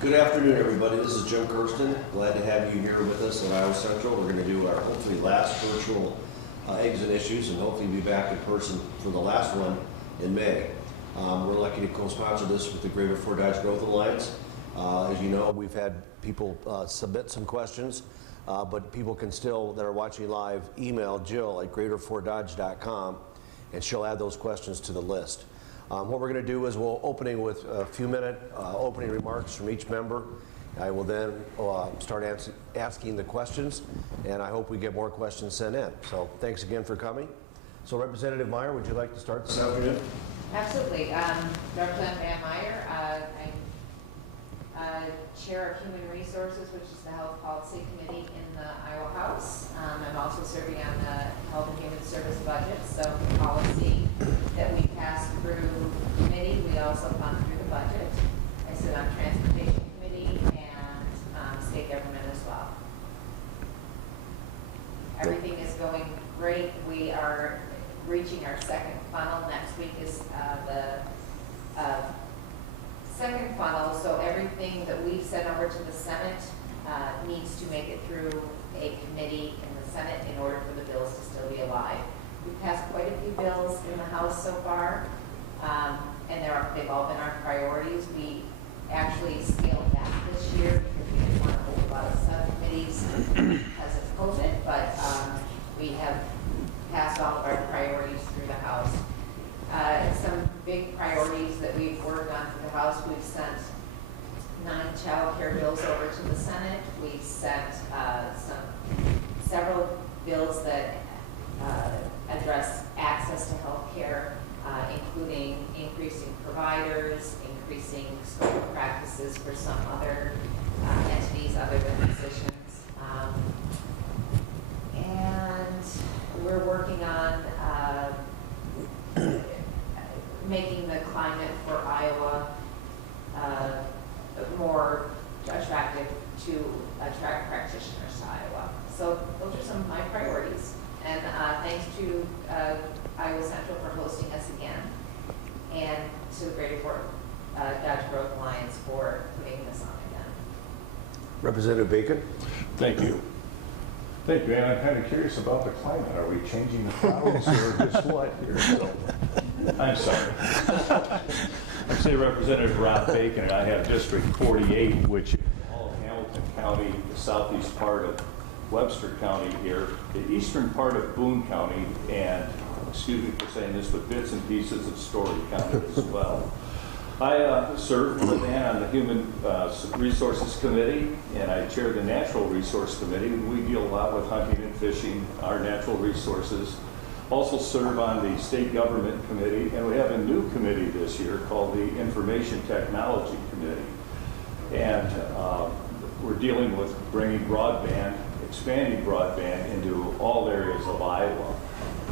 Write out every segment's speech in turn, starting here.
Good afternoon, everybody. This is Jim Kirsten. Glad to have you here with us at Iowa Central. We're going to do our hopefully last virtual exit issues and hopefully be back in person for the last one in May. We're lucky to co-sponsor this with the Greater Fort Dodge Growth Alliance. As you know, we've had people submit some questions, but people can still, that are watching live, email Jill at greaterfortdodge.com and she'll add those questions to the list. What we're going to do is we'll opening with a few-minute opening remarks from each member. I will then start asking the questions, and I hope we get more questions sent in. So thanks again for coming. So Representative Meyer, would you like to start this afternoon? Absolutely. Representative Van Meyer, I'm Chair of Human Resources, which is the Health Policy Committee in the Iowa House. I'm also serving on the Health and Human Service budget, so the policy that we pass through committee, we also fund through the budget. I sit on Transportation Committee and state government as well. Everything is going great. We are reaching our second funnel. Next week is the second funnel, so everything that we've sent over to the Senate needs to make it through a committee in the Senate in order for the bills to still be alive. We've passed quite a few bills in the House so far, and they've all been our priorities. We actually scaled back this year because we didn't want to hold a lot of subcommittees because of COVID, but we have passed all of our priorities through the House. Some big priorities that we've worked on for the House, we've sent 9 child care bills over to the Senate. We've sent several bills that address access to health care, including increasing providers, increasing scope of practices for some other entities other than physicians. And we're working on making the climate for Iowa more attractive to attract practitioners to Iowa. So those are some of my priorities. And thanks to Iowa Central for hosting us again, and to the Greater Fort Dodge Growth Alliance for putting this on again. Representative Bacon. Thank you. Thank you, and I'm kind of curious about the climate. Are we changing the clouds or just what here? So, I'm sorry. I'm say Representative Rob Bacon, and I have District 48, which is all of Hamilton County, the southeast part of Webster County here, the eastern part of Boone County, and, excuse me for saying this, but bits and pieces of Story County as well. I serve with Ann on the Human Resources Committee, and I chair the Natural Resource Committee. We deal a lot with hunting and fishing, our natural resources. Also serve on the State Government Committee, and we have a new committee this year called the Information Technology Committee. And we're dealing with bringing broadband, expanding broadband into all areas of Iowa.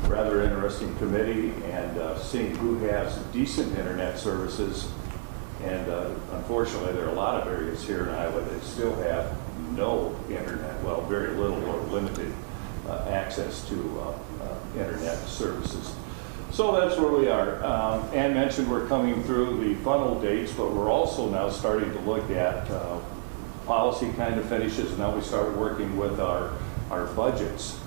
Rather interesting committee, and seeing who has decent internet services. And unfortunately, there are a lot of areas here in Iowa that still have no internet, well, very little or limited access to internet services. So that's where we are. Ann mentioned we're coming through the funnel dates, but we're also now starting to look at policy kind of finishes, and now we start working with our budgets.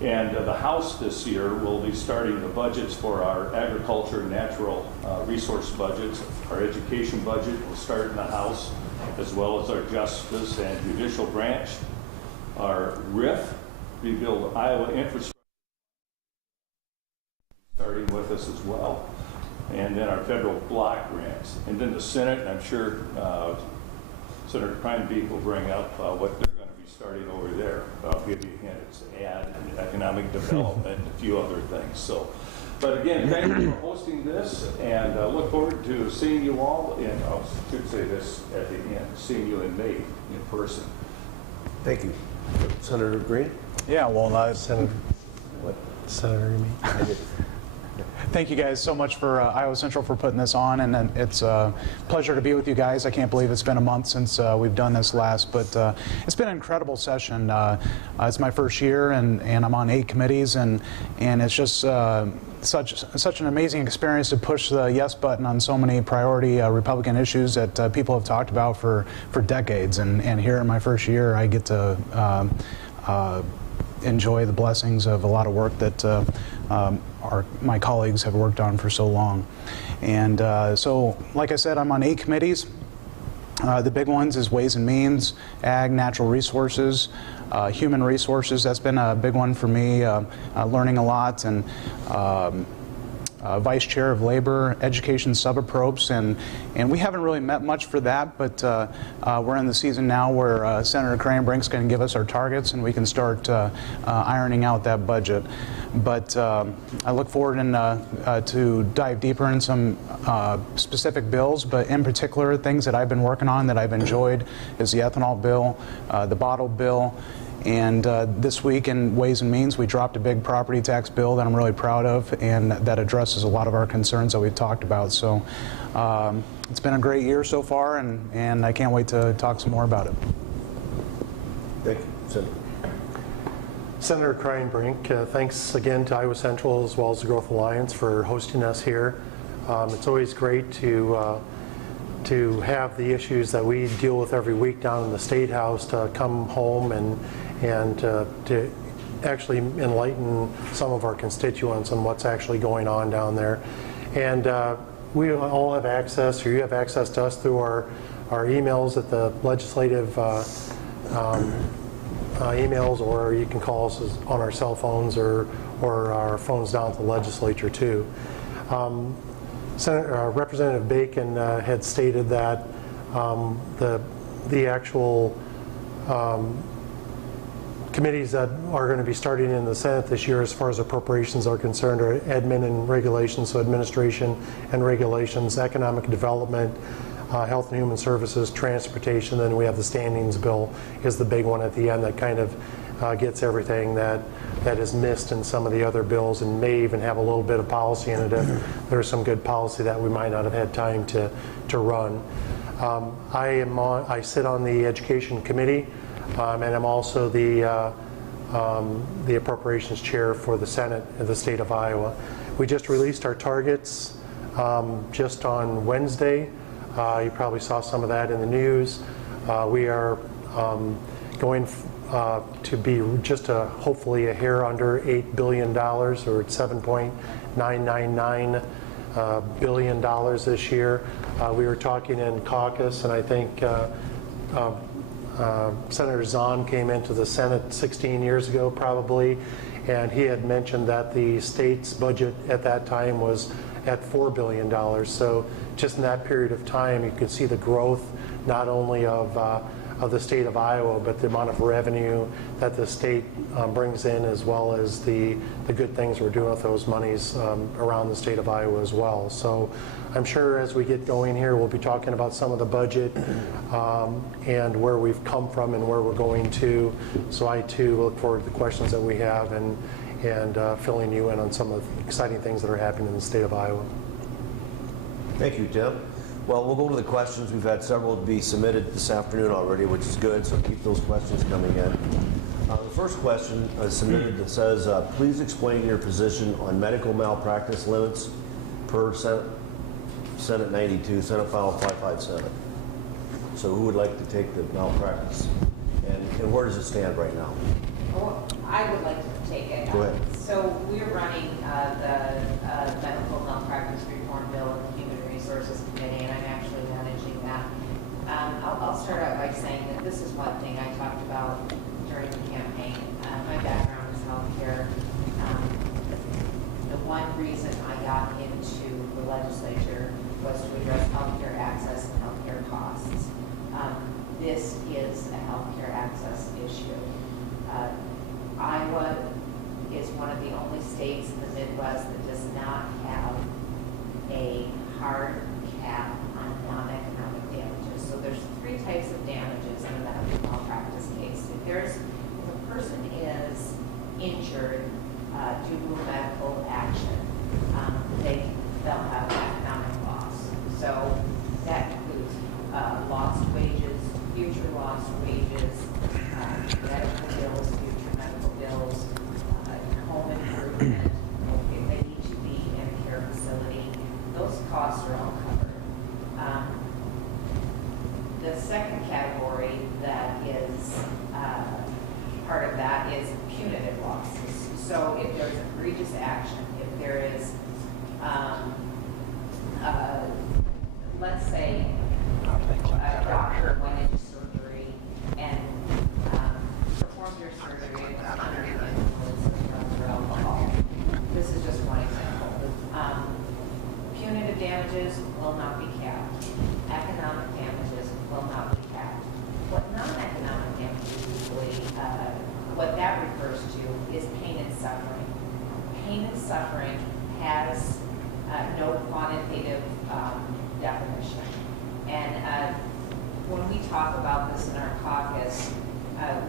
And the House this year will be starting the budgets for our agriculture and natural resource budgets. Our education budget will start in the House, as well as our justice and judicial branch. Our RIF, Rebuild Iowa Infrastructure, starting with us as well. And then our federal block grants. And then the Senate, and I'm sure Senator Kreinbeek will bring up what they're going to be starting over there. I'll give you a hint. It's ad and economic development and a few other things. So, but again, thank you for hosting this, and look forward to seeing you all in, I should say this at the end, seeing you in May in person. Thank you. Senator Green. Yeah, well, Senator, What? Senator, you mean? Thank you guys so much for Iowa Central for putting this on, and it's a pleasure to be with you guys. I can't believe it's been a month since we've done this last, but it's been an incredible session. It's my first year, and I'm on 8 committees, and it's just such an amazing experience to push the yes button on so many priority Republican issues that people have talked about for decades. And here in my first year, I get to enjoy the blessings of a lot of work that my colleagues have worked on for so long. And so, like I said, I'm on 8 committees. The big ones is Ways and Means, Ag, Natural Resources, Human Resources. That's been a big one for me, learning a lot, and Vice Chair of Labor, Education Sub-Approps, and we haven't really met much for that, but we're in the season now where Senator Cranbrink's going to give us our targets, and we can start ironing out that budget. But I look forward to dive deeper in some specific bills, but in particular, things that I've been working on that I've enjoyed is the ethanol bill, the bottle bill, and this week in Ways and Means, we dropped a big property tax bill that I'm really proud of, and that addresses a lot of our concerns that we've talked about. So it's been a great year so far, and I can't wait to talk some more about it. Thank you. Senator. Senator Cranbrink, thanks again to Iowa Central as well as the Growth Alliance for hosting us here. It's always great to have the issues that we deal with every week down in the State House to come home and to actually enlighten some of our constituents on what's actually going on down there. And we all have access, or you have access to us through our emails at the legislative emails, or you can call us on our cell phones or our phones down at the legislature too. Representative Bacon had stated that the actual committees that are going to be starting in the Senate this year as far as appropriations are concerned are admin and regulations, so administration and regulations, economic development, health and human services, transportation. Then we have the standings bill is the big one at the end that kind of gets everything that is missed in some of the other bills, and may even have a little bit of policy in it if there's some good policy that we might not have had time to run. I sit on the Education Committee, and I'm also the Appropriations Chair for the Senate in the state of Iowa. We just released our targets just on Wednesday. You probably saw some of that in the news. We are going to be just hopefully a hair under $8 billion, or at $7.999 billion this year. We were talking in caucus, and I think Senator Zahn came into the Senate 16 years ago probably, and he had mentioned that the state's budget at that time was at $4 billion. So just in that period of time, you could see the growth not only of the state of Iowa, but the amount of revenue that the state brings in, as well as the good things we're doing with those monies around the state of Iowa as well. So I'm sure as we get going here, we'll be talking about some of the budget and where we've come from and where we're going to. So I too look forward to the questions that we have and filling you in on some of the exciting things that are happening in the state of Iowa. Thank you, Tim. Well, we'll go to the questions. We've had several be submitted this afternoon already, which is good, so keep those questions coming in. The first question submitted that says, please explain your position on medical malpractice limits per Senate 92, Senate File 557. So who would like to take the malpractice? And where does it stand right now? Oh, I would like to take it. Go ahead. So we're running the medical malpractice reform bill in the Human Resources Committee, and I'm actually managing that. I'll start out by saying that this is one thing I talked about during the campaign. My background is healthcare. The one reason I got into the legislature was to address healthcare access and healthcare costs. This is a healthcare access issue. Iowa is one of the only states in the Midwest that does not have a hard cap on non-economic damages. So there's 3 types of damages in a medical malpractice case. If a person is injured due to a medical action, medical bills, future medical bills, home improvement, if they need to be in a care facility, those costs are all covered. The second category that is part of that is punitive losses. So if there's egregious action, if there is, let's say, a doctor went into surgery and performed their surgery under the influence of drugs or alcohol. This is just one example. Punitive damages will not be capped. Economic damages will not be capped. What non-economic damages usually, what that refers to is pain and suffering. Pain and suffering has no quantitative definition. And when we talk about this in our caucus,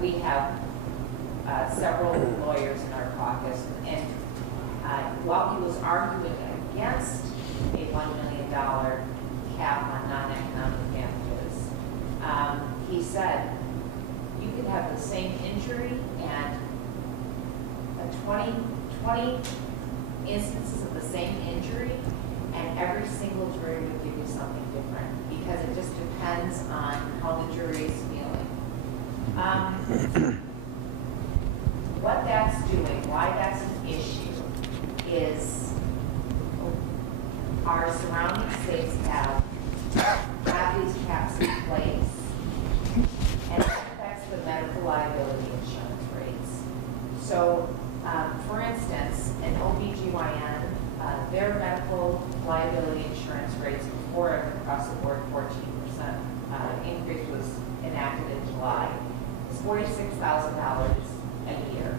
we have several lawyers in our caucus, and while he was arguing against a $1 million cap on non-economic damages, he said you could have the same injury and 20 instances of the same injury, and every single jury would give you something different because it just depends on how the jury is feeling. What that's doing, why that's an issue, is our surrounding states have these caps in place, and it affects the medical liability insurance rates. So, for instance, an OBGYN, their medical liability insurance rates before across the board 14%. Increase was enacted in July. It's $46,000 a year.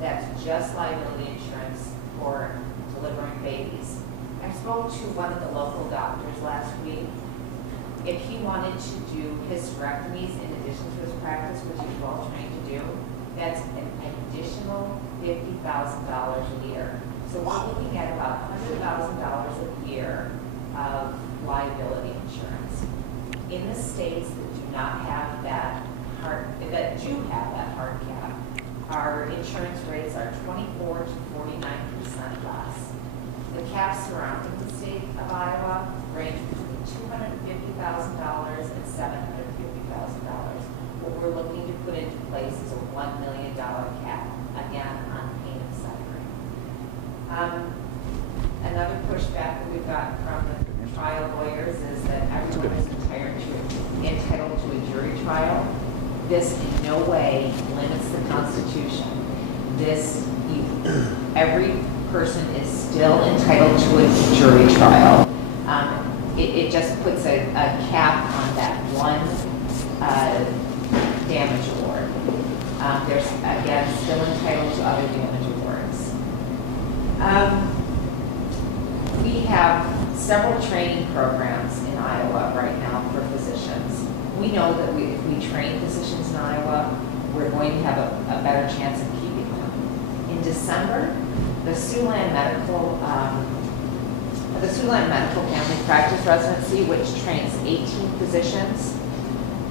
That's just liability insurance for delivering babies. I spoke to one of the local doctors last week. If he wanted to do hysterectomies in addition to his practice, which he's well trained to do, that's an additional $50,000 a year. So we're looking at about $100,000 a year of liability insurance. In the states that do not have that hard cap, our insurance rates are 24 to 49% less. The caps surrounding the state of Iowa range between $250,000 and $750,000. What we're looking to put into place is a $1 million cap, again, on pain and suffering. Another pushback that we've got from the trial lawyers is that everyone is entitled to a jury trial. This in no way limits the Constitution. Every person is still entitled to a jury trial. It just puts a cap on that one damage award. There's, again, still entitled to other damage awards. We have several training programs in Iowa right now for physicians. We know that if we train physicians in Iowa, we're going to have a better chance of keeping them. In December, the Siouxland Medical Family Practice Residency, which trains 18 physicians,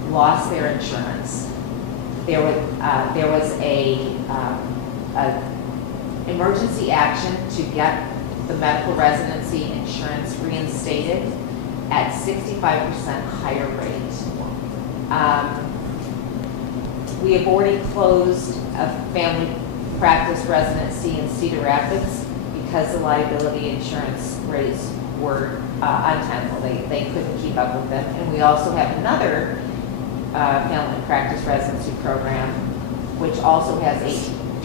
lost their insurance. There was a emergency action to get the medical residency insurance reinstated at 65% higher rate. We have already closed a family practice residency in Cedar Rapids because the liability insurance rates were untenable. They couldn't keep up with them. And we also have another family practice residency program, which also has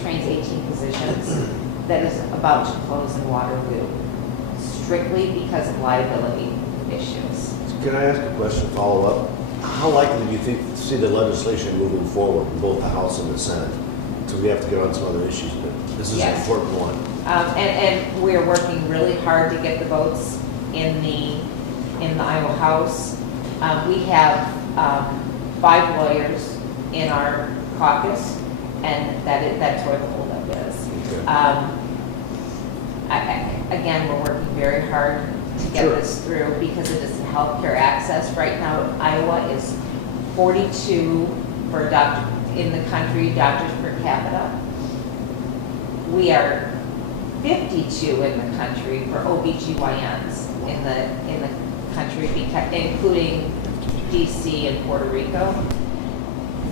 trains 18 physicians, that is about to close in Waterloo, strictly because of liability issues. Can I ask a question, follow up? How likely do you think to see the legislation moving forward in both the House and the Senate? So we have to get on some other issues, but this is an important one. And we're working really hard to get the votes in the Iowa House. We have 5 lawyers in our caucus, and that's where the holdup is. Okay. Again, we're working very hard to get this through because it is healthcare access. Right now, Iowa is 42 for a doctor in the country, doctors per capita. We are 52 in the country for OBGYNs in the country, including DC and Puerto Rico.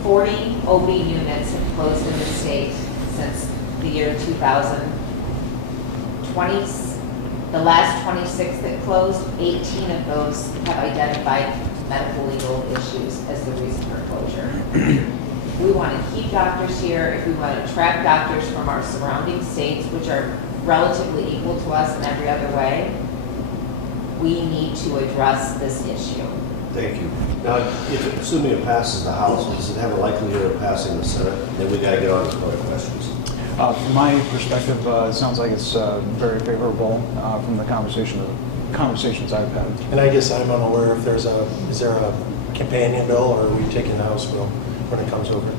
40 OB units have closed in the state since the year 2000. The last 26 that closed, 18 of those have identified medical legal issues as the reason for closure. We want to keep doctors here. If we want to attract doctors from our surrounding states, which are relatively equal to us in every other way, we need to address this issue. Thank you. Now, assuming it passes the House, does it have a likelihood of passing the Senate? Then we got to get on to other questions. From my perspective, it sounds like it's very favorable from the conversations I've had. And I guess I'm unaware if is there a companion bill, or are we taking the House bill when it comes over?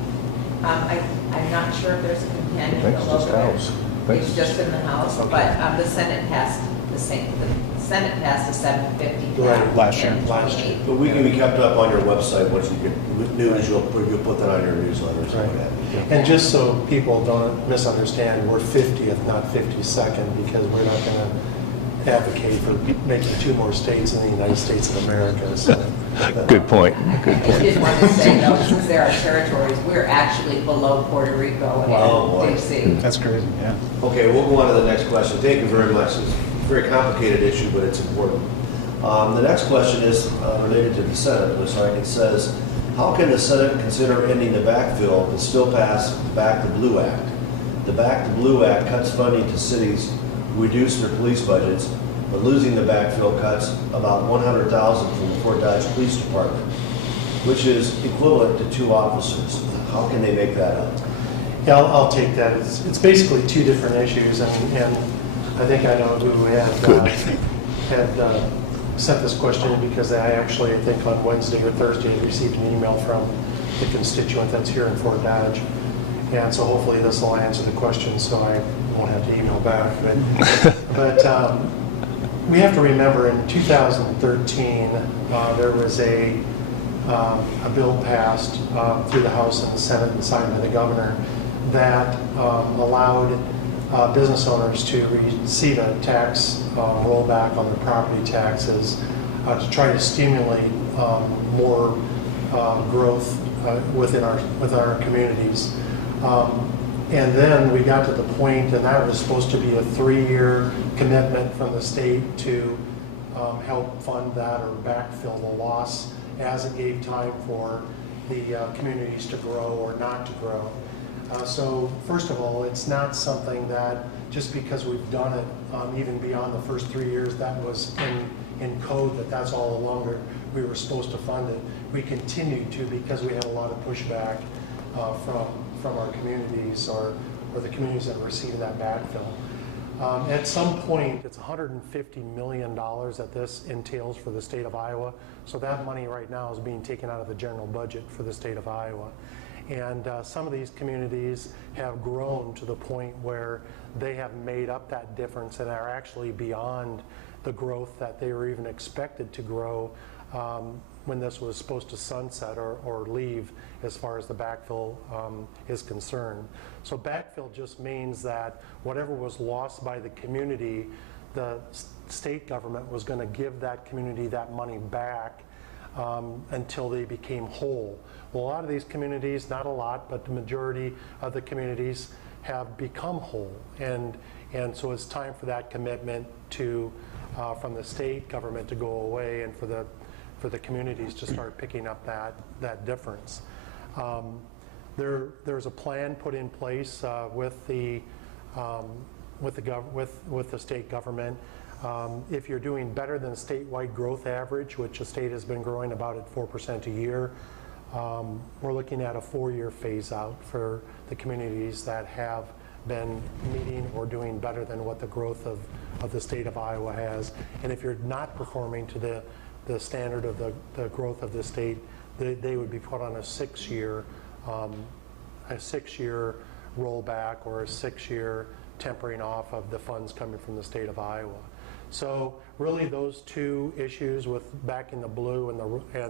I'm not sure if there's a companion Thanks, bill just over there. House. It's just in the House, Okay. but the Senate passed the same. The Senate passed the 750 Right, cap last year. in Last year. 28. But we can be kept up on your website once you get news. You'll put that on your newsletters and Right. what have you. And just so people don't misunderstand, we're 50th, not 52nd, because we're not going to advocate for making 2 more states in the United States of America. So, Good point. Good I point. did want to say, though, since there are territories, we're actually below Puerto Rico Wow, boy. and DC. That's crazy, yeah. Okay, we'll go on to the next question. Thank you very much. It's a very complicated issue, but it's important. The next question is related to the Senate. It says, how can the Senate consider ending the backfill but still pass the Back the Blue Act? The Back the Blue Act cuts funding to cities who reduce their police budgets, but losing the backfill cuts about $100,000 from the Fort Dodge Police Department, which is equivalent to 2 officers. How can they make that up? yeah, I'll take that. It's basically 2 different issues, and I think I know who had sent this question in, because I think on Wednesday or Thursday received an email from the constituent that's here in Fort Dodge. And so hopefully this will answer the question, so I won't have to email back. But we have to remember in 2013, there was a bill passed through the House and the Senate and signed by the governor that allowed business owners to receive a tax rollback on their property taxes to try to stimulate more growth within our communities. And then we got to the point, and that was supposed to be a 3-year commitment from the state to help fund that or backfill the loss as it gave time for the communities to grow or not to grow. So first of all, it's not something that just because we've done it, even beyond the first 3 years, that was in code, that's all along we were supposed to fund it. We continued to, because we had a lot of pushback from our communities or the communities that were receiving that backfill. At some point, it's $150 million that this entails for the state of Iowa. So that money right now is being taken out of the general budget for the state of Iowa. And some of these communities have grown to the point where they have made up that difference and are actually beyond the growth that they were even expected to grow when this was supposed to sunset or leave as far as the backfill is concerned. So backfill just means that whatever was lost by the community, the state government was going to give that community that money back until they became whole. Well, a lot of these communities, not a lot, but the majority of the communities have become whole. And so it's time for that commitment to, from the state government to go away and for the communities to start picking up that difference. There's a plan put in place with the state government. If you're doing better than statewide growth average, which the state has been growing about at 4% a year, we're looking at a 4-year phase out for the communities that have been meeting or doing better than what the growth of the state of Iowa has. And if you're not performing to the standard of the growth of the state, they would be put on a 6-year rollback or a 6-year tempering off of the funds coming from the state of Iowa. So really those 2 issues with Back in the Blue and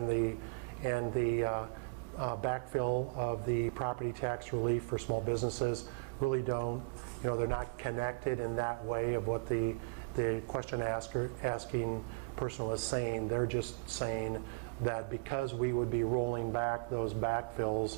the backfill of the property tax relief for small businesses really don't, they're not connected in that way of what the question asking person was saying. They're just saying that because we would be rolling back those backfills,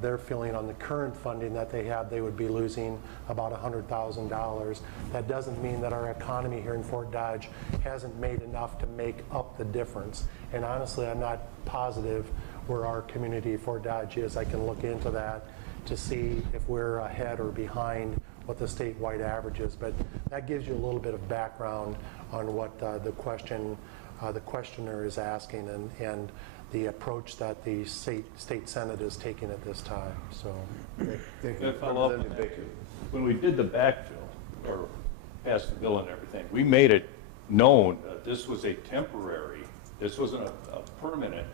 they're feeling on the current funding that they have, they would be losing about $100,000. That doesn't mean that our economy here in Fort Dodge hasn't made enough to make up the difference. And honestly, I'm not positive where our community, Fort Dodge, is. I can look into that to see if we're ahead or behind what the statewide average is. But that gives you a little bit of background on what the questioner is asking and the approach that the state Senate is taking at this time. So, Thank Good follow-up. Representative Baker. When we did the backfill, or passed the bill and everything, we made it known that this was a temporary, this wasn't a permanent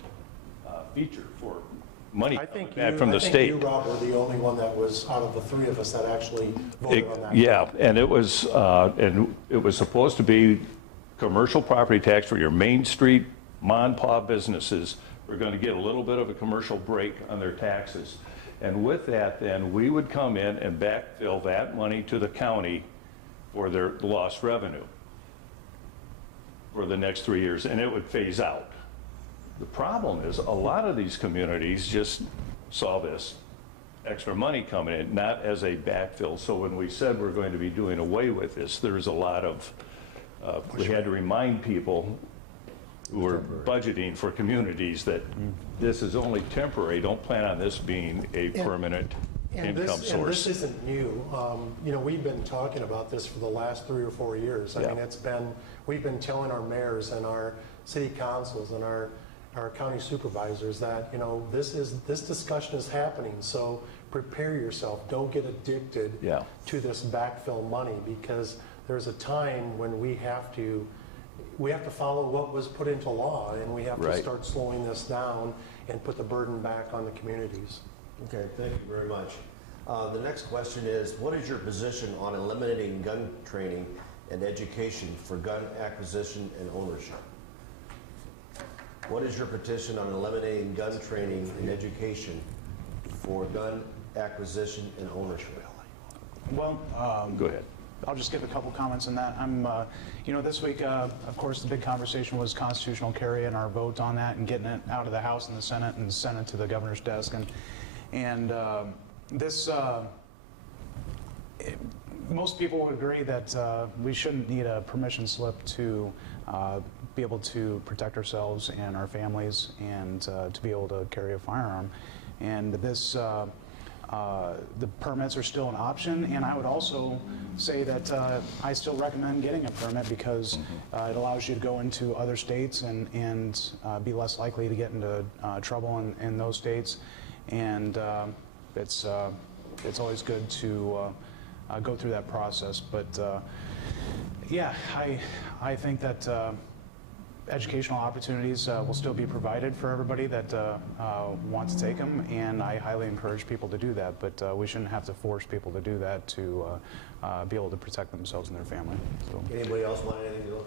feature for money coming back from the state. you, Rob, were the only one that was, out of the three of us, that actually voted on that. Yeah, and it was supposed to be commercial property tax for your Main Street mom and pop businesses. We're going to get a little bit of a commercial break on their taxes. And with that, then, we would come in and backfill that money to the county for their lost revenue for the next 3 years, and it would phase out. The problem is a lot of these communities just saw this extra money coming in, not as a backfill. So when we said we're going to be doing away with this, there's a lot of, we had to remind people who were budgeting for communities that this is only temporary. Don't plan on this being a permanent income source. And this isn't new. We've been talking about this for the last 3 or 4 years. I mean, we've been telling our mayors and our city councils and our county supervisors that, this discussion is happening. So prepare yourself. Don't get addicted to this backfill money, because there's a time when we have to follow what was put into law, and we have to start slowing this down and put the burden back on the communities. Okay, thank you very much. The next question is, what is your position on eliminating gun training and education for gun acquisition and ownership? What is your petition on eliminating gun training and education for gun acquisition and ownership? Well, Go ahead. I'll just give a couple comments on that. This week, of course, the big conversation was constitutional carry and our vote on that and getting it out of the House and the Senate and sent it to the governor's desk. Most people would agree that we shouldn't need a permission slip to be able to protect ourselves and our families and to be able to carry a firearm. And the permits are still an option, and I would also say that I still recommend getting a permit because it allows you to go into other states and be less likely to get into trouble in those states. And it's always good to go through that process. But yeah, I think that educational opportunities will still be provided for everybody that wants to take them, and I highly encourage people to do that, but we shouldn't have to force people to do that to be able to protect themselves and their family. So. Anybody else want anything to look?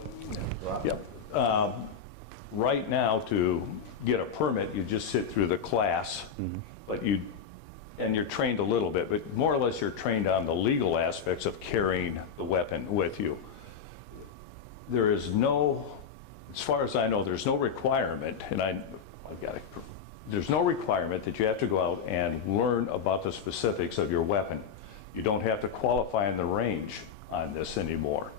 Rob? Yep. Right now, to get a permit, you just sit through the class, but you're trained a little bit, but more or less you're trained on the legal aspects of carrying the weapon with you. There is no, as far as I know, there's no requirement, and there's no requirement that you have to go out and learn about the specifics of your weapon. You don't have to qualify in the range on this anymore.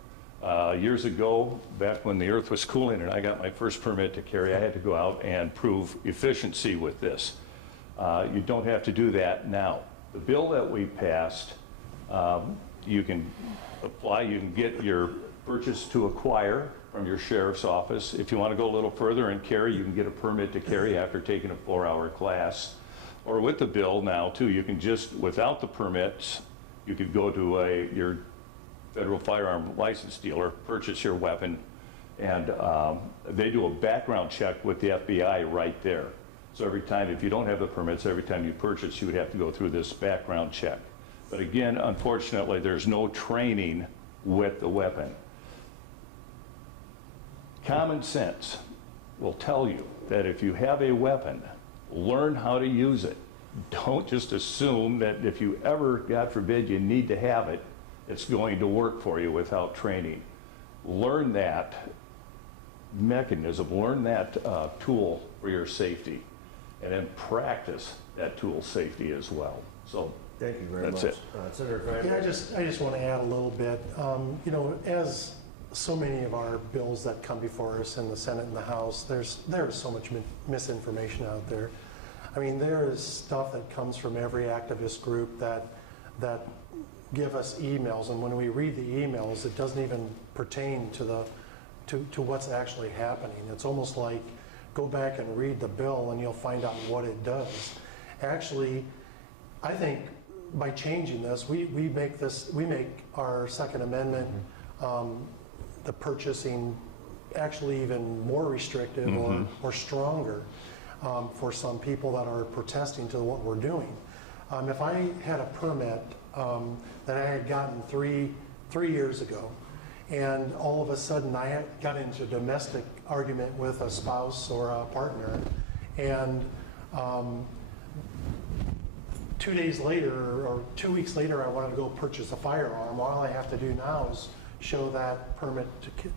Years ago, back when the earth was cooling and I got my first permit to carry, I had to go out and prove efficiency with this. You don't have to do that now. The bill that we passed, you can apply, you can get your purchase to acquire from your sheriff's office. If you want to go a little further and carry, you can get a permit to carry after taking a 4-hour class. Or with the bill now too, you can just, without the permits, you could go to your federal firearm license dealer, purchase your weapon, and they do a background check with the FBI right there. So every time, if you don't have the permits, every time you purchase, you would have to go through this background check. But again, unfortunately, there's no training with the weapon. Common sense will tell you that if you have a weapon Learn how to use it. Don't just assume that if you ever, God forbid, you need to have it, it's going to work for you without training. Learn that mechanism, learn that tool for your safety, and then practice that tool safety as well. So Thank you very that's much. it. Senator Kramer? Yeah, I just want to add a little bit. You know, as so many of our bills that come before us in the Senate and the House, there is so much misinformation out there. I mean, there is stuff that comes from every activist group that give us emails, and when we read the emails, it doesn't even pertain to what's actually happening. It's almost like go back and read the bill and you'll find out what it does. Actually, I think by changing this, we make our Second Amendment, the purchasing, actually even more restrictive or stronger for some people that are protesting to what we're doing. If I had a permit that I had gotten three years ago, and all of a sudden I got into a domestic argument with a spouse or a partner, and 2 days later or 2 weeks later I wanted to go purchase a firearm, all I have to do now is show that permit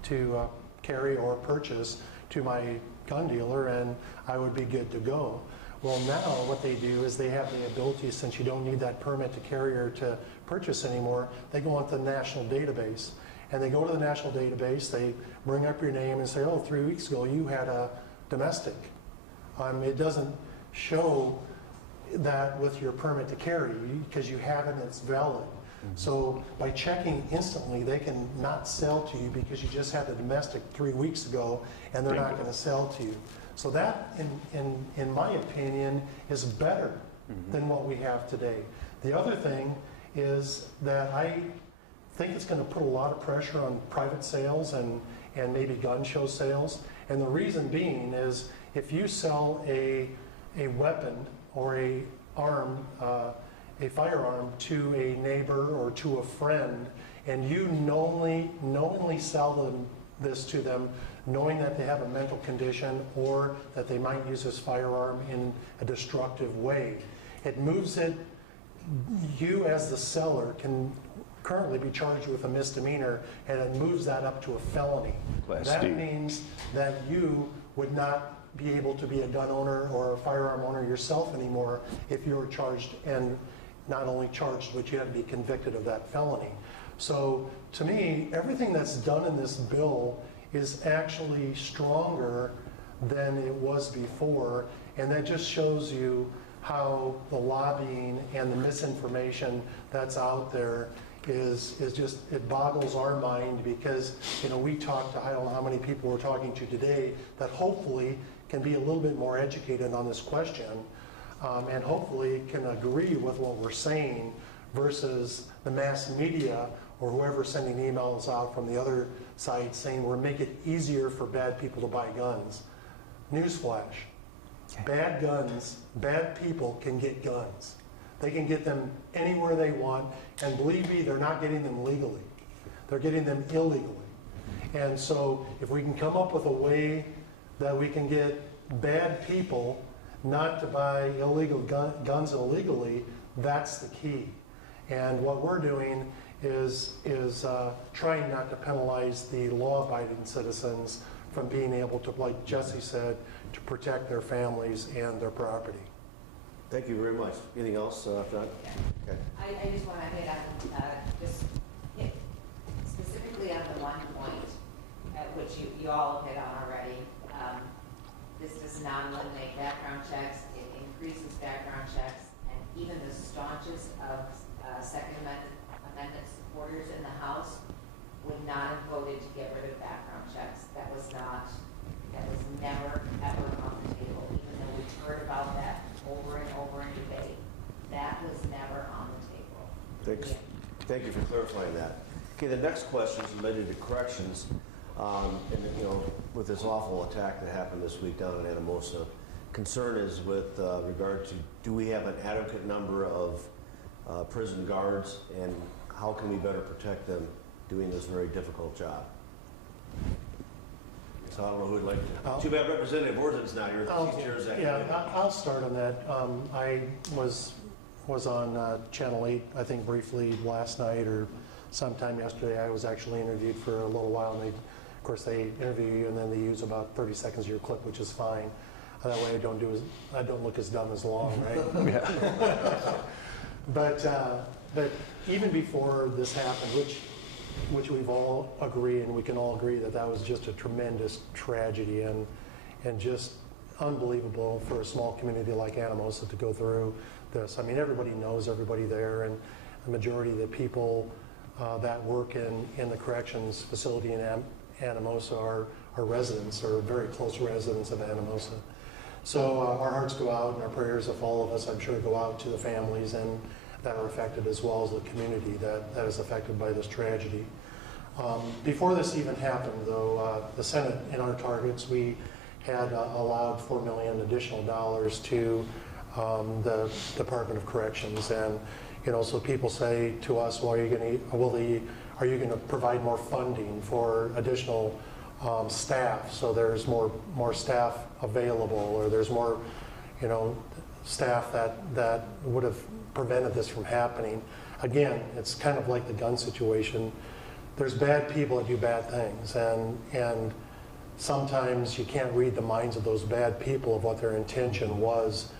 to carry or purchase to my gun dealer and I would be good to go. Well, now what they do is they have the ability, since you don't need that permit to carry or to purchase anymore, they go onto the national database. And they go to the national database, they bring up your name and say, oh, 3 weeks ago you had a domestic. It doesn't show that with your permit to carry because you have it and it's valid. So by checking instantly, they can not sell to you because you just had the domestic 3 weeks ago and they're not going to sell to you. So that, in my opinion, is better than what we have today. The other thing is that I think it's going to put a lot of pressure on private sales and maybe gun show sales. And the reason being is if you sell a weapon or a firearm to a neighbor or to a friend, and you knowingly sell this to them, knowing that they have a mental condition or that they might use this firearm in a destructive way, it moves it. You as the seller can currently be charged with a misdemeanor, and it moves that up to a felony. Class That D. means that you would not be able to be a gun owner or a firearm owner yourself anymore if you were charged, and not only charged, but you had to be convicted of that felony. So to me, everything that's done in this bill is actually stronger than it was before, and that just shows you how the lobbying and the misinformation that's out there is just, it boggles our mind because, you know, we talked to, I don't know how many people we're talking to today that hopefully can be a little bit more educated on this question and hopefully can agree with what we're saying versus the mass media or whoever's sending emails out from the other side saying we're making it easier for bad people to buy guns. Newsflash. Bad guns, bad people can get guns. They can get them anywhere they want, and believe me, they're not getting them legally. They're getting them illegally. And so if we can come up with a way that we can get bad people not to buy illegal guns illegally, that's the key. And what we're doing is trying not to penalize the law-abiding citizens from being able to, like Jesse said, to protect their families and their property. Thank you very much. Anything else, John? Okay. I just want to hit on, specifically on the one point, which you all hit on already. This does not eliminate background checks. It increases background checks. And even the staunchest of Second Amendment supporters in the House would not have voted to get rid of background checks. That was never, ever on the table, even though we've heard about that over and over in debate. That was never on the table. Thanks. Thank you for clarifying that. Okay, the next question is related to corrections. And, you know, with this awful attack that happened this week down in Anamosa, concern is with regard to, do we have an adequate number of prison guards, and how can we better protect them doing this very difficult job? So I don't know who would like to. Too bad Representative Worthing's not here. She's chairs that Yeah, committee. I'll start on that. I was on Channel 8, I think briefly last night or sometime yesterday. I was actually interviewed for a little while, and of course they interview you and then they use about 30 seconds of your clip, which is fine. That way I don't look as dumb as long, right? But even before this happened, which we've all agreed, and we can all agree that was just a tremendous tragedy and just unbelievable for a small community like Anamosa to go through this. I mean, everybody knows everybody there, and the majority of the people that work in the corrections facility in Anamosa are residents, or very close residents of Anamosa. So our hearts go out, and our prayers of all of us, I'm sure, go out to the families and that are affected, as well as the community that is affected by this tragedy. Before this even happened, though, the Senate, in our targets, we had allowed $4 million additional dollars to the Department of Corrections. And so people say to us, well, are you going to provide more funding for additional staff, so there's more staff available, or there's more staff that would have prevented this from happening. Again, it's kind of like the gun situation. There's bad people that do bad things, and sometimes you can't read the minds of those bad people of what their intention was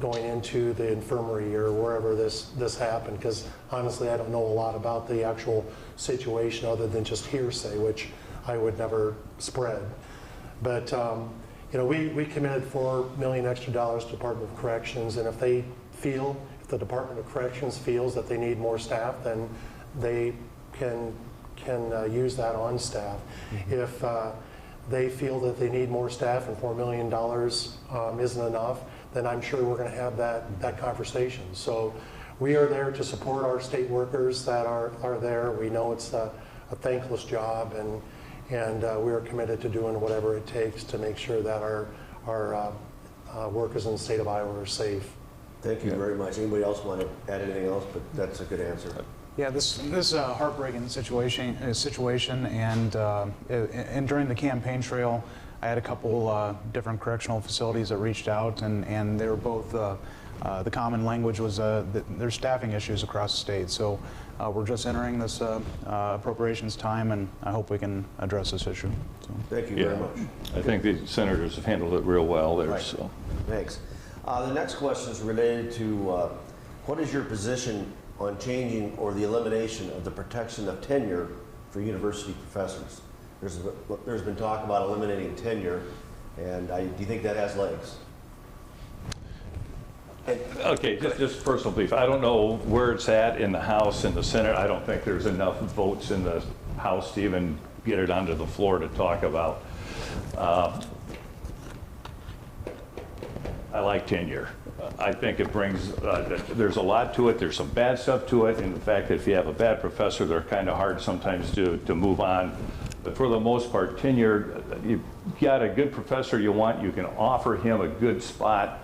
going into the infirmary or wherever this happened, because honestly I don't know a lot about the actual situation other than just hearsay, which I would never spread. But we committed $4 million extra dollars to Department of Corrections, and if the Department of Corrections feels that they need more staff, then they can use that on staff. Mm-hmm. If they feel that they need more staff and $4 million isn't enough, then I'm sure we're going to have that conversation. So we are there to support our state workers that are there. We know it's a thankless job, and we are committed to doing whatever it takes to make sure that our workers in the state of Iowa are safe. Thank you very much. Anybody else want to add anything else? But that's a good answer. Yeah, this heartbreaking situation, and during the campaign trail, I had a couple different correctional facilities that reached out, and they were both, the common language was there's staffing issues across the state. So we're just entering this appropriations time, and I hope we can address this issue. So. Thank you very much. I think the senators have handled it real well there. Right. So. Thanks. The next question is related to what is your position on changing or the elimination of the protection of tenure for university professors? There's been talk about eliminating tenure, and do you think that has legs? Okay, just personal belief. I don't know where it's at in the House and the Senate. I don't think there's enough votes in the House to even get it onto the floor to talk about. I like tenure. I think it brings, there's a lot to it. There's some bad stuff to it. And the fact that if you have a bad professor, they're kind of hard sometimes to move on. But for the most part, tenure, you've got a good professor you can offer him a good spot,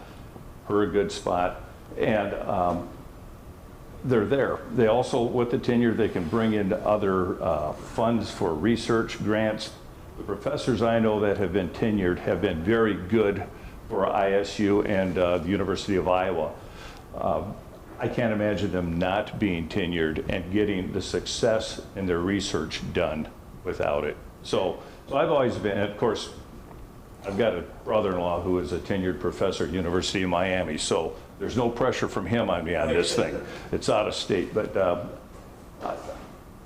her a good spot, and they're there. They also, with the tenure, they can bring in other funds for research grants. The professors I know that have been tenured have been very good for ISU and the University of Iowa. I can't imagine them not being tenured and getting the success in their research done without it. So I've always been, and of course, I've got a brother-in-law who is a tenured professor at University of Miami, so there's no pressure from him on me on this thing. It's out of state, but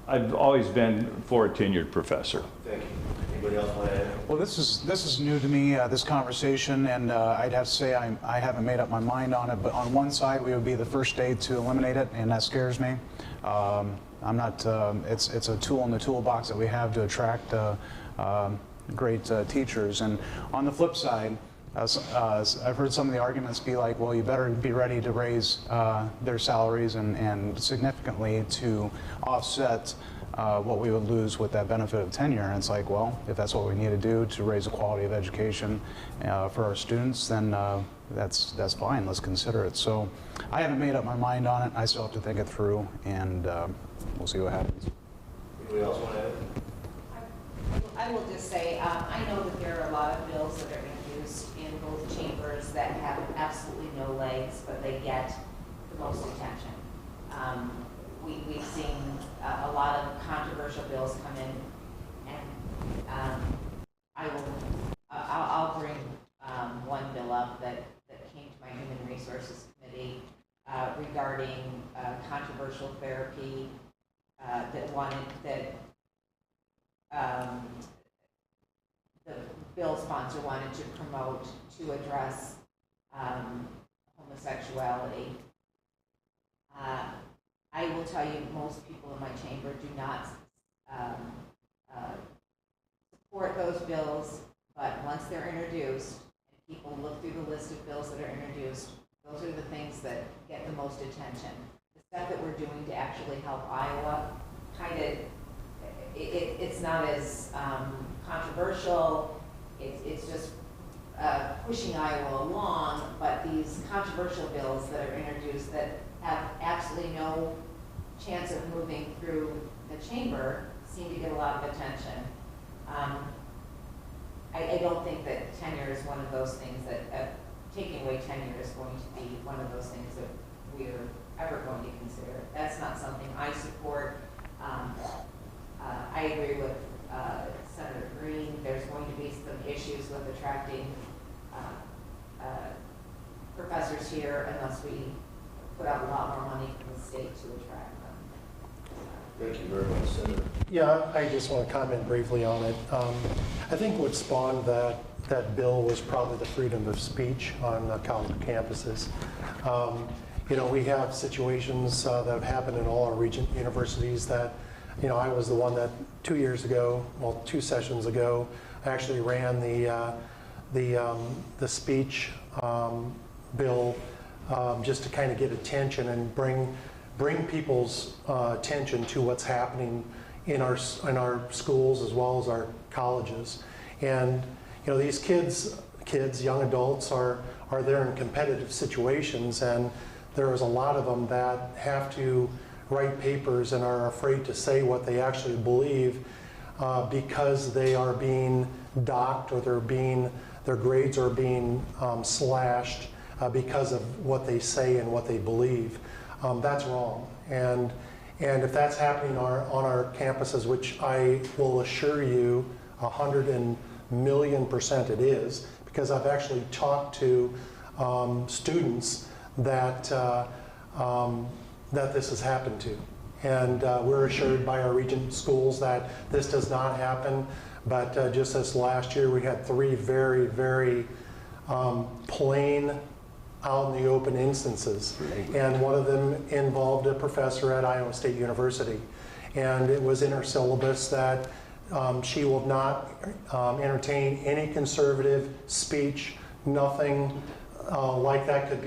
I've always been for a tenured professor. Thank you. Anybody else want to add? Well, this is new to me, this conversation, and I'd have to say I haven't made up my mind on it, but on one side, we would be the first state to eliminate it, and that scares me. I'm not, it's a tool in the toolbox that we have to attract great teachers. And on the flip side, I've heard some of the arguments be like, well, you better be ready to raise their salaries and significantly to offset what we would lose with that benefit of tenure. And it's like, well, if that's what we need to do to raise the quality of education for our students, then that's fine. Let's consider it. So I haven't made up my mind on it. I still have to think it through, and we'll see what happens. Anybody else want to add? I will just say, I know that there are a lot of bills that are introduced in both chambers that have absolutely no legs, but they get the most attention. We've seen a lot of controversial bills come in, and I'll bring one bill up that came to my Human Resources Committee regarding controversial therapy the bill sponsor wanted to promote to address homosexuality. I will tell you, most people in my chamber do not support those bills, but once they're introduced, and people look through the list of bills that are introduced, those are the things that get the most attention. The stuff that we're doing to actually help Iowa, it's not as controversial. It's just pushing Iowa along, but these controversial bills that are introduced that have absolutely no chance of moving through the chamber seem to get a lot of attention. I don't think that tenure is one of those things that taking away tenure is going to be one of those things that we're ever going to consider. That's not something I support. I agree with Senator Green. There's going to be some issues with attracting professors here unless we put out a lot more money from the state to attract them. Thank you very much, Senator. Yeah, I just want to comment briefly on it. I think what spawned that bill was probably the freedom of speech on college campuses. We have situations that have happened in all our regent universities that, I was the one that 2 years ago, well, 2 sessions ago, I actually ran the speech bill just to kind of get attention and bring people's attention to what's happening in our schools as well as our colleges. And these kids, young adults are there in competitive situations, and there is a lot of them that have to write papers and are afraid to say what they actually believe because they are being docked or their grades are being slashed because of what they say and what they believe. That's wrong. And if that's happening on our campuses, which I will assure you 100,000,000% it is, because I've actually talked to students that this has happened to. And we're assured by our regent schools that this does not happen. But just this last year, we had 3 very, very plain, out in the open instances. And one of them involved a professor at Iowa State University. And it was in her syllabus that she will not entertain any conservative speech. Nothing like that could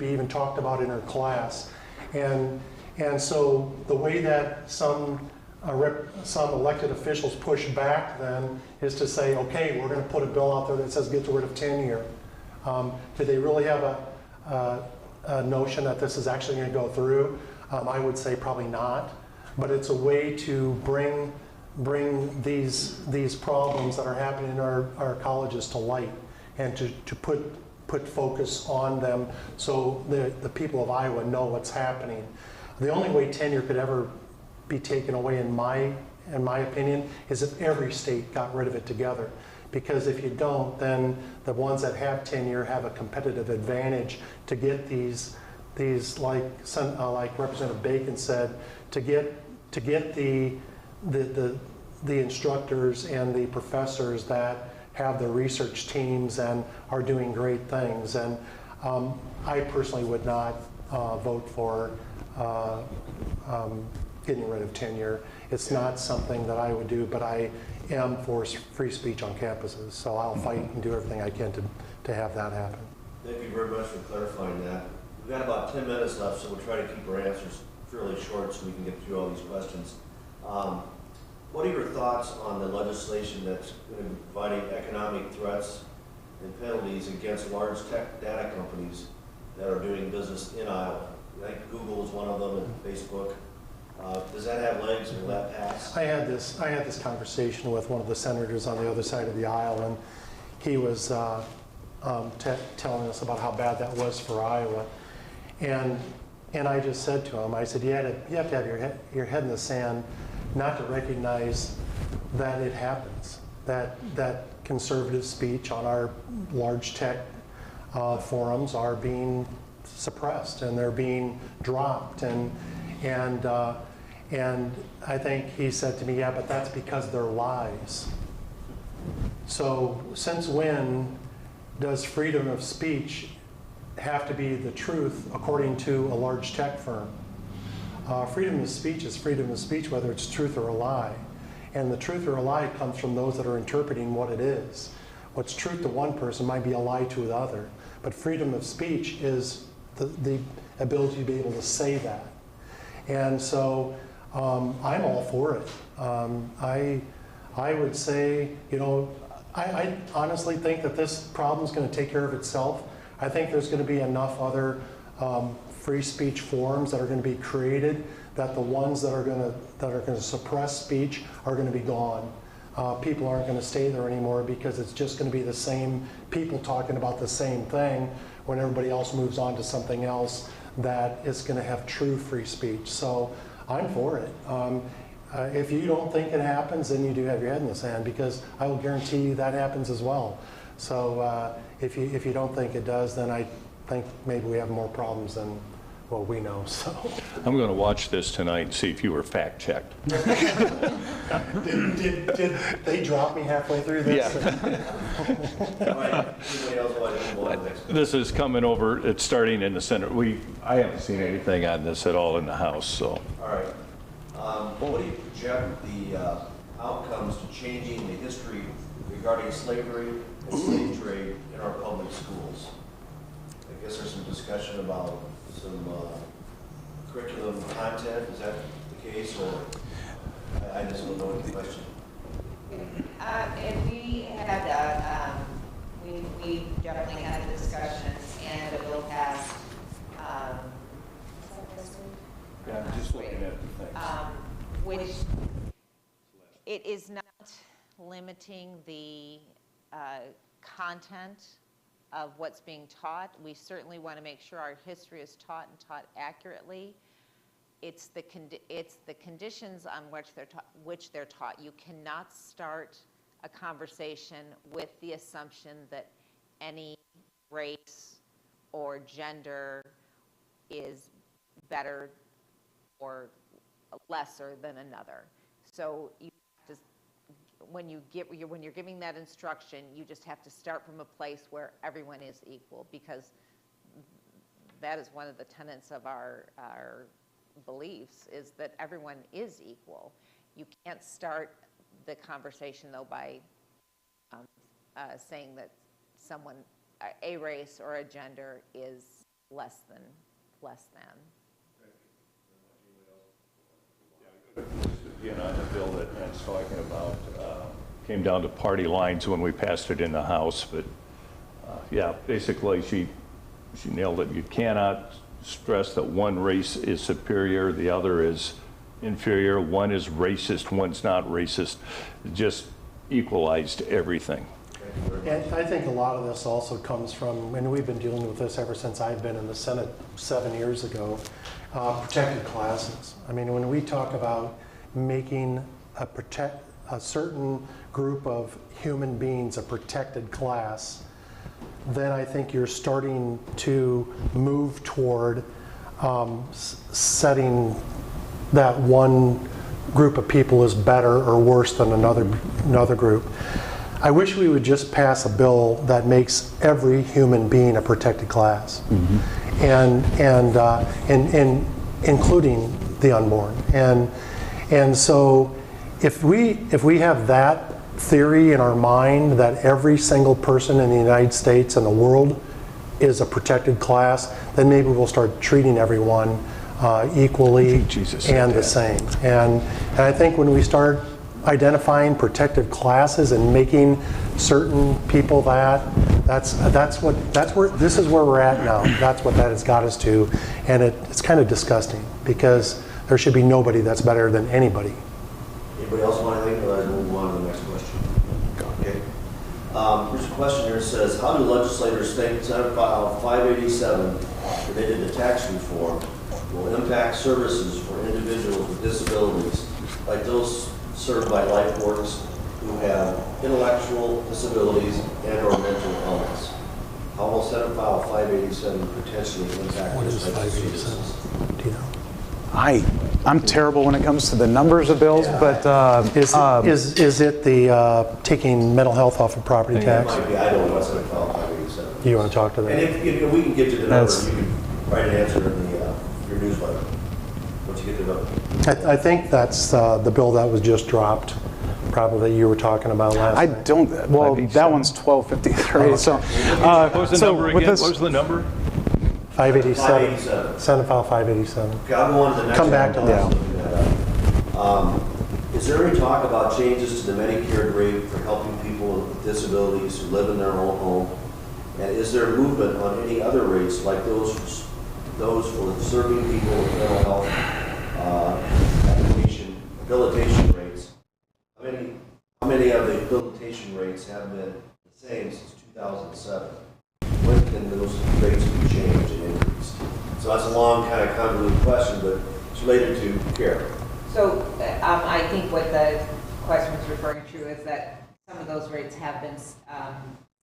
be even talked about in her class. And so the way that some elected officials push back then is to say, okay, we're going to put a bill out there that says get rid of tenure. Do they really have a notion that this is actually going to go through? I would say probably not. But it's a way to bring these problems that are happening in our colleges to light, and to put focus on them so the people of Iowa know what's happening. The only way tenure could ever be taken away, in my opinion, is if every state got rid of it together. Because if you don't, then the ones that have tenure have a competitive advantage to get these like Representative Bacon said, to get the instructors and the professors that have the research teams and are doing great things. And I personally would not vote for getting rid of tenure. It's not something that I would do, but I am for free speech on campuses, so I'll fight and do everything I can to have that happen. Thank you very much for clarifying that. We've got about 10 minutes left, so we'll try to keep our answers fairly short so we can get through all these questions. What are your thoughts on the legislation that's going to be providing economic threats and penalties against large tech data companies that are doing business in Iowa? I think Google is one of them, and Facebook. Does that have legs or will that pass? I had this conversation with one of the senators on the other side of the aisle, and he was telling us about how bad that was for Iowa. And I just said to him, I said, you have to have your head in the sand not to recognize that it happens, that conservative speech on our large tech forums are being suppressed and they're being dropped. And I think he said to me, yeah, but that's because they're lies. So since when does freedom of speech have to be the truth according to a large tech firm? Freedom of speech is freedom of speech, whether it's truth or a lie. And the truth or a lie comes from those that are interpreting what it is. What's truth to one person might be a lie to the other. But freedom of speech is the ability to be able to say that. And so I'm all for it. I would say, you know, I honestly think that this problem is going to take care of itself. I think there's going to be enough other free speech forums that are going to be created that the ones that are going to suppress speech are going to be gone. People aren't going to stay there anymore because it's just going to be the same people talking about the same thing when everybody else moves on to something else that is going to have true free speech. So I'm for it. If you don't think it happens, then you do have your head in the sand, because I will guarantee you that happens as well. So if you don't think it does, then I think maybe we have more problems than what we know. So I'm going to watch this tonight and see if you were fact-checked. did they drop me halfway through this? Yeah. All right, anybody else want to move on to the next? This is coming over, it's starting in the Senate. I haven't seen anything on this at all in the House, so. All right. What do you project the outcomes to changing the history regarding slavery and slave trade in our public schools? I guess there's some discussion about some curriculum content. Is that the case, or I just don't know the question. And we had, we definitely had the discussions, and the bill passed, Yeah, I'm just looking at the things. which it is not limiting the content of what's being taught. We certainly want to make sure our history is taught and taught accurately. It's the conditions on which they're taught. You cannot start a conversation with the assumption that any race or gender is better or lesser than another. So you just, when you're giving that instruction, you just have to start from a place where everyone is equal, because that is one of the tenets of our beliefs, is that everyone is equal. You can't start the conversation, though, by saying that someone, a race or a gender, is less than. You know, the bill that Ann's talking about came down to party lines when we passed it in the House, but yeah, basically she nailed it. You cannot stress that one race is superior, the other is inferior, one is racist, one's not racist. It just equalized everything. And I think a lot of this also comes from, and we've been dealing with this ever since I've been in the Senate 7 years ago, protected classes. I mean, when we talk about making a certain group of human beings a protected class, then I think you're starting to move toward setting that one group of people as better or worse than another group. I wish we would just pass a bill that makes every human being a protected class, and including the unborn. And so if we have that theory in our mind that every single person in the United States and the world is a protected class, then maybe we'll start treating everyone equally and the same. And I think when we start identifying protected classes and making certain people this is where we're at now. That's what that has got us to, and it's kind of disgusting, because there should be nobody that's better than anybody. Anybody else want anything? Otherwise, we'll move on to the next question. Okay. There's a question here that says, how do legislators think Senate File 587 related to tax reform will impact services for individuals with disabilities, like those served by LifeWorks who have intellectual disabilities and or mental illness? How will Senate File 587 potentially impact What those is types of 587? services? Do you know? I'm terrible when it comes to the numbers of bills, but Is it the taking mental health off of property It tax? might be, I don't know what Senate File 587. Do you want to talk to And them? if we can get you the number, That's- you can write an answer in your newsletter. Once you get the number. I think that's the bill that was just dropped, probably that you were talking about last I night. don't, well, that one's 1253, so. What was the so number with again? this- What was the number? 587, 587. Senate File 587. Okay, I'll go on to the next Come one. back to I'll that. look that up. Is there any talk about changes to the Medicare rate for helping people with disabilities who live in their own home? And is there movement on any other rates like those for serving people with mental health habilitation rates? How many of the habilitation rates have been the same since 2007? When can those rates be changed and increased? So that's a long, kind of convoluted question, but it's related to care. So I think what the question was referring to is that some of those rates have been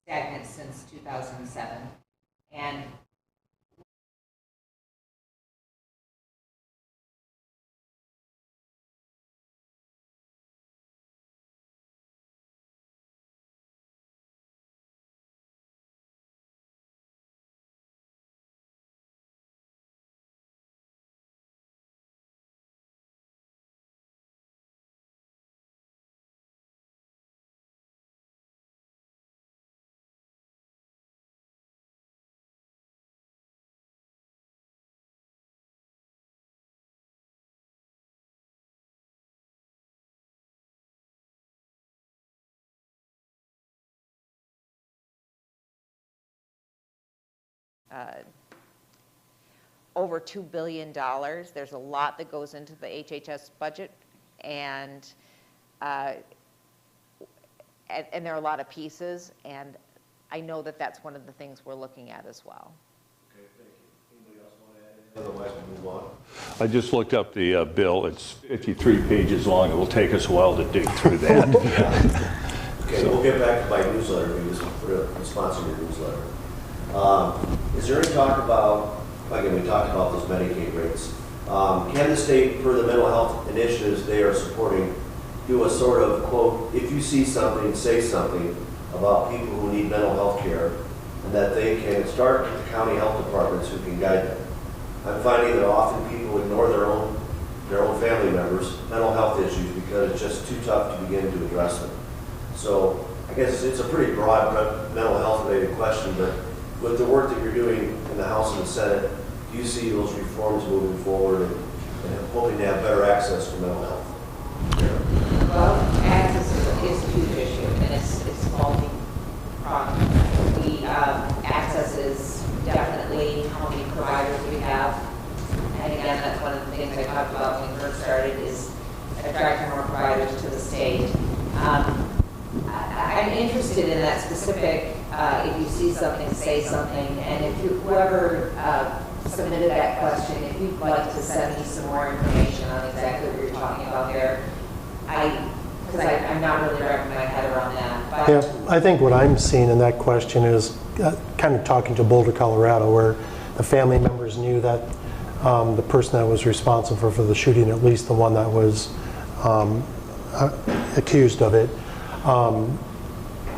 stagnant since 2007. And over $2 billion. There's a lot that goes into the HHS budget, and there are a lot of pieces, and I know that that's one of the things we're looking at as well. Okay, thank you. Anybody else want to add anything? Otherwise, we'll move on. I just looked up the bill. It's 53 pages long. It will take us a while to dig through that. Okay, we'll get back to my newsletter, because we're a sponsor of your newsletter. Is there any talk about, again, we talked about those Medicaid rates. Can the state, per the mental health initiatives they are supporting, do a sort of, quote, if you see something, say something about people who need mental health care, and that they can start with the county health departments who can guide them? I'm finding that often people ignore their own family members' mental health issues because it's just too tough to begin to address them. So I guess it's a pretty broad mental health related question, but with the work that you're doing in the House and the Senate, do you see those reforms moving forward and hoping to have better access to mental health? Well, access is a huge issue, and it's multi-pronged. Access is definitely how many providers we have. And again, that's one of the things I talked about when we first started, is attracting more providers to the state. I'm interested in that specific, if you see something, say something, and if whoever submitted that question, if you'd like to send me some more information on exactly what you're talking about there, because I'm not really wrapping my head around that. But Yeah, I think what I'm seeing in that question is kind of talking to Boulder, Colorado, where the family members knew that the person that was responsible for the shooting, at least the one that was accused of it,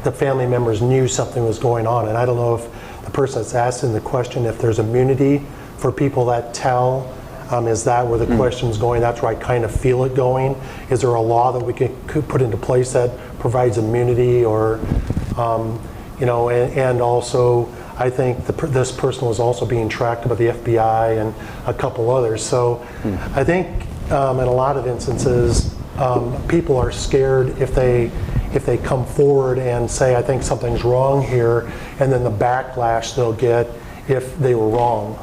the family members knew something was going on. And I don't know if the person that's asking the question, if there's immunity for people that tell, is that where the question's going? That's where I kind of feel it going. Is there a law that we could put into place that provides immunity, or, and also I think this person was also being tracked by the FBI and a couple others. So I think in a lot of instances, people are scared if they come forward and say, I think something's wrong here, and then the backlash they'll get if they were wrong.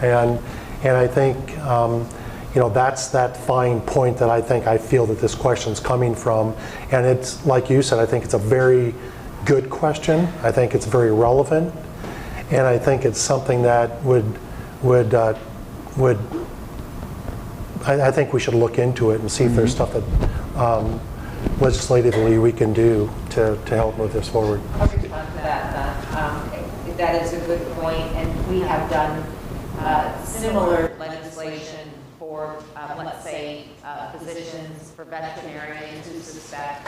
And I think, that's that fine point that I feel that this question's coming from. And it's, like you said, I think it's a very good question. I think it's very relevant. And I think it's something that I think we should look into it and see if there's stuff that legislatively we can do to help move this forward. I'll respond to that. That is a good point, and we have done similar legislation for, let's say, positions for veterinarians who suspect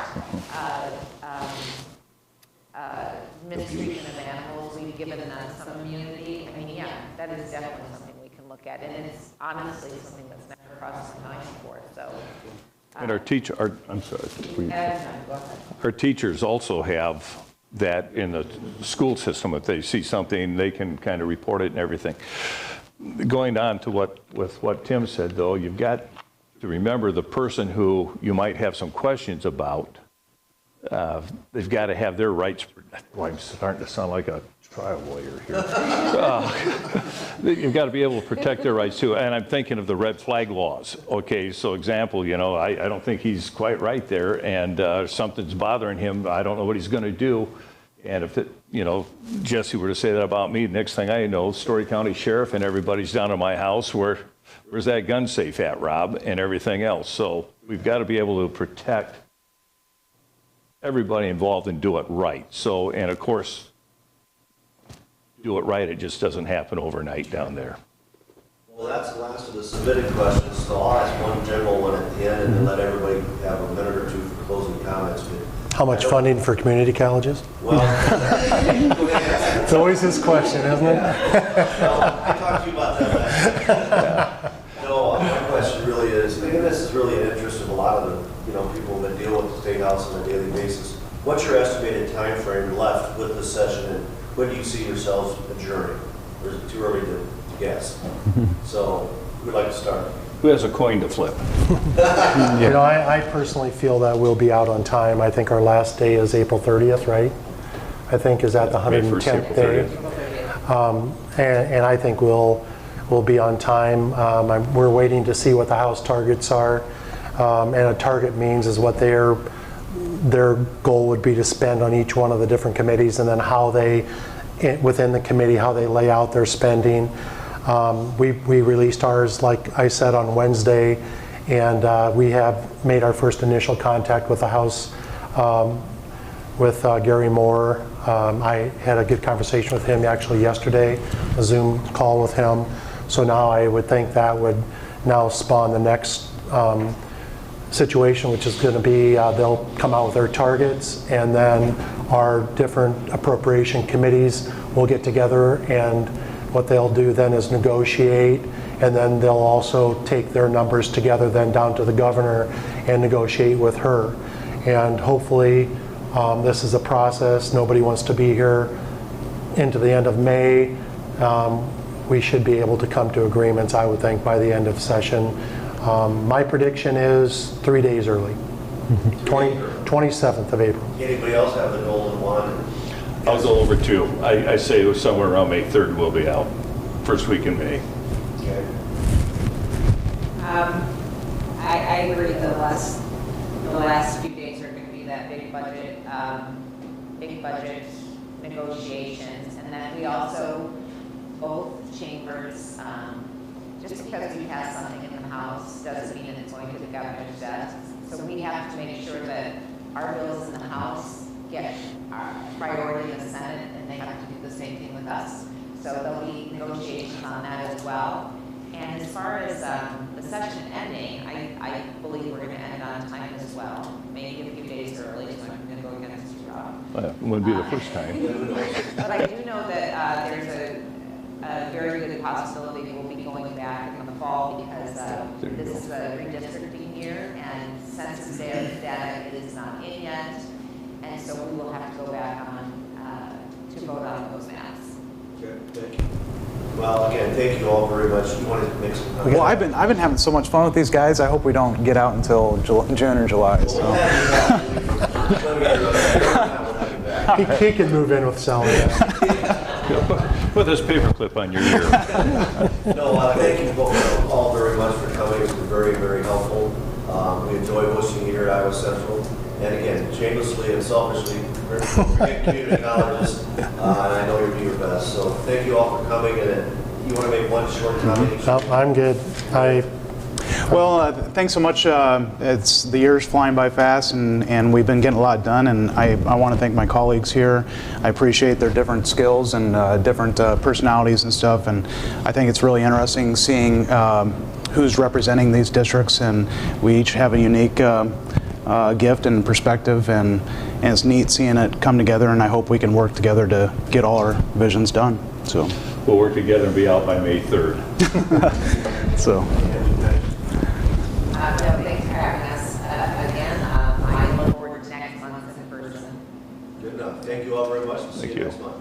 mistreatment of animals. We've given them some immunity. I mean, yeah, that is definitely something we can look at, and it's honestly something that's never crossed my mind before. So. And our I'm sorry. Go ahead. Our teachers also have that in the school system. If they see something, they can kind of report it and everything. Going on to what Tim said, though, you've got to remember the person who you might have some questions about, they've got to have their rights. Well, I'm starting to sound like a trial lawyer here. You've got to be able to protect their rights too. And I'm thinking of the red flag laws. Okay, so example, I don't think he's quite right there, and something's bothering him. I don't know what he's going to do. And if Jesse were to say that about me, next thing I know, Story County Sheriff and everybody's down at my house. Where's that gun safe at, Rob, and everything else. So we've got to be able to protect everybody involved and do it right. So, and of course, do it right, it just doesn't happen overnight down there. Well, that's the last of the submitted questions, so I'll ask one general one at the end and then let everybody have a minute or two for closing comments. How much funding for community colleges? Well, It's always this question, isn't it? I talked to you about that last time. No, my question really is, and this is really an interest of a lot of the people that deal with the State House on a daily basis. What's your estimated time frame left with this session, and when do you see yourselves adjourning? Or is it too early to guess? So, who'd like to start? Who has a coin to flip? I personally feel that we'll be out on time. I think our last day is April 30th, right? I think is that the 110th day. And I think we'll be on time. We're waiting to see what the House targets are. And a target means is what their goal would be to spend on each one of the different committees, and then how they, within the committee, how they lay out their spending. We released ours, like I said, on Wednesday, and we have made our first initial contact with the House, with Gary Moore. I had a good conversation with him actually yesterday, a Zoom call with him. So now I would think that would now spawn the next situation, which is going to be they'll come out with their targets, and then our different appropriation committees will get together, and what they'll do then is negotiate, and then they'll also take their numbers together then down to the governor and negotiate with her. And hopefully this is a process. Nobody wants to be here into the end of May. We should be able to come to agreements, I would think, by the end of session. My prediction is 3 days early, 27th of April. Anybody else have the golden wand? I'll go over 2. I say somewhere around May 3rd we'll be out. First week in May. Okay. I agree. The last few days are going to be that big budget negotiations, and then we also, both chambers, just because we have something in the House doesn't mean it's going to the governor's desk. So we have to make sure that our bills in the House get our priority in the Senate, and they have to do the same thing with us. So there'll be negotiations on that as well. And as far as the session ending, I believe we're going to end on time as well. Maybe a few days early, so I'm going to go against you, Rob. It wouldn't be the first time. But I do know that there's a very good possibility we'll be going back in the fall, because this is a redistricting year, and census data is not in yet, and so we will have to go back on to vote on those maps. Okay, thank you. Well, again, thank you all very much. You want to make some comments? Well, I've been having so much fun with these guys. I hope we don't get out until June or July. So. He can move in with Sally. Put this paperclip on your ear. No, thank you both all very much for coming. Iowa Central. And again, shamelessly and selfishly, we're community colleges, and I know you'll do your best. So thank you all for coming, and you want to make one short comment? No, I'm good. Well, thanks so much. It's the year's flying by fast, and we've been getting a lot done. And I want to thank my colleagues here. I appreciate their different skills and different personalities and stuff. And I think it's really interesting seeing who's representing these districts, and we each have a unique gift and perspective, and it's neat seeing it come together. And I hope we can work together to get all our visions done. So We'll work together and be out by May 3rd. so. No, thanks for having us again. I look forward to next month in person. Good enough. Thank you all very much. We'll see Thank you you. next month.